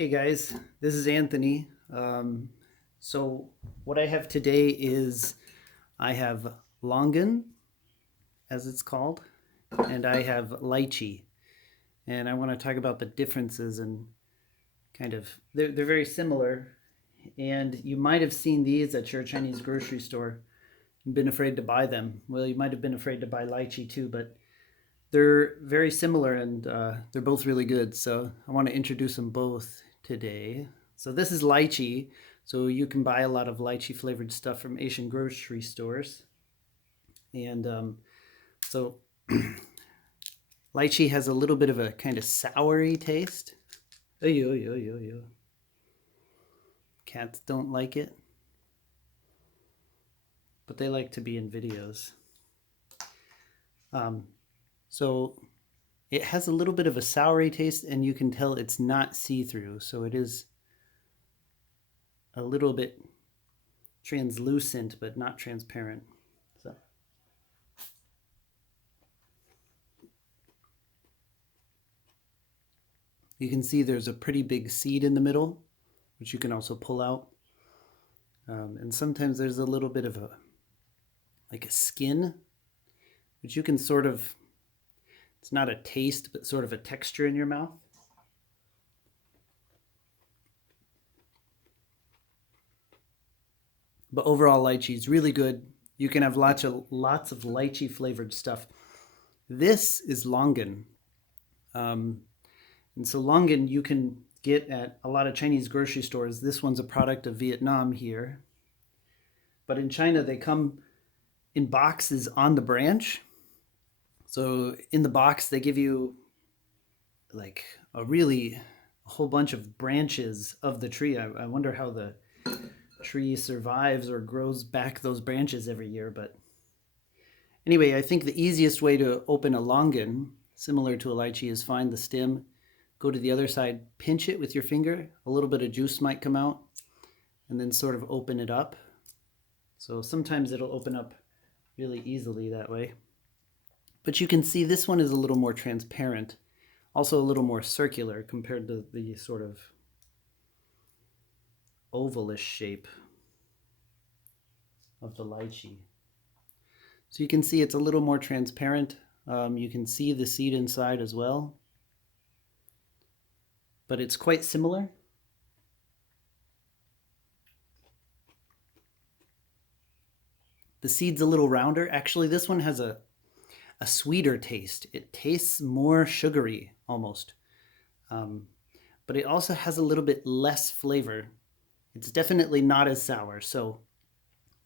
Hey guys, this is Anthony. So what I have today is I have Longan, as it's called, and I have Lychee. And I want to talk about the differences and kind of, they're very similar. And you might have seen these at your Chinese grocery store and been afraid to buy them. Well, you might have been afraid to buy Lychee too, but they're very similar and they're both really good. So I want to introduce them both today. So this is lychee. So you can buy a lot of lychee flavored stuff from Asian grocery stores. And so lychee has a little bit of a kind of soury taste. Yo. Cats don't like it, but they like to be in videos. So it has a little bit of a soury taste, and you can tell it's not see-through. So it is a little bit translucent, but not transparent. So you can see there's a pretty big seed in the middle, which you can also pull out. And sometimes there's a little bit of like a skin, which you can sort of, it's not a taste, but sort of a texture in your mouth. But overall, lychee is really good. You can have lots of lychee flavored stuff. This is Longan. And so Longan you can get at a lot of Chinese grocery stores. This one's a product of Vietnam here. But in China, they come in boxes on the branch. So in the box, they give you like a whole bunch of branches of the tree. I wonder how the tree survives or grows back those branches every year. But anyway, I think the easiest way to open a longan, similar to a lychee, is find the stem, go to the other side, pinch it with your finger, a little bit of juice might come out, and then sort of open it up. So sometimes it'll open up really easily that way. But you can see this one is a little more transparent, also a little more circular compared to the sort of ovalish shape of the lychee. So you can see it's a little more transparent. You can see the seed inside as well, but it's quite similar. The seed's a little rounder. Actually, this one has a sweeter taste. It tastes more sugary almost, but it also has a little bit less flavor. It's definitely not as sour, so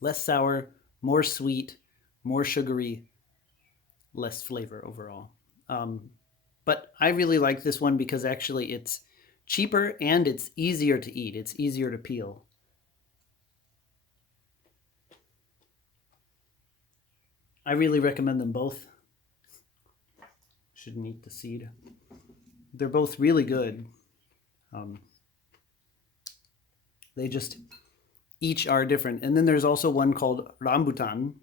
less sour, more sweet, more sugary, less flavor overall. But I really like this one because actually it's cheaper and it's easier to eat. It's easier to peel. I really recommend them both. Shouldn't eat the seed. They're both really good. They just each are different. And then there's also one called rambutan,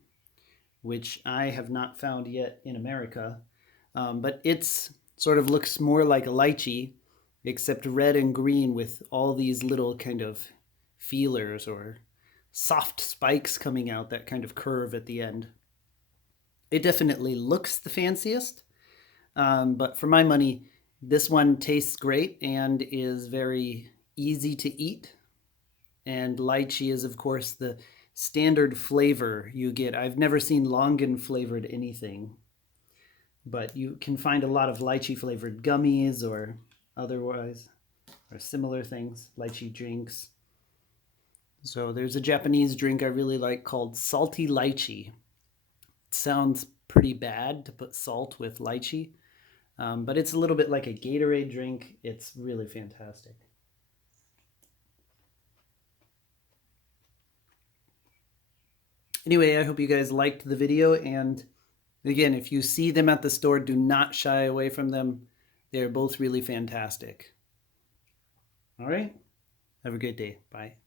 which I have not found yet in America. But it's sort of looks more like a lychee, except red and green with all these little kind of feelers or soft spikes coming out that kind of curve at the end. It definitely looks the fanciest, but for my money, this one tastes great and is very easy to eat. And lychee is, of course, the standard flavor you get. I've never seen longan flavored anything, but you can find a lot of lychee flavored gummies or otherwise, or similar things, lychee drinks. So there's a Japanese drink I really like called salty lychee. It sounds pretty bad to put salt with lychee, but it's a little bit like a Gatorade drink. It's really fantastic. Anyway, I hope you guys liked the video, and again, if you see them at the store, do not shy away from them. They're both really fantastic. All right, have a great day. Bye.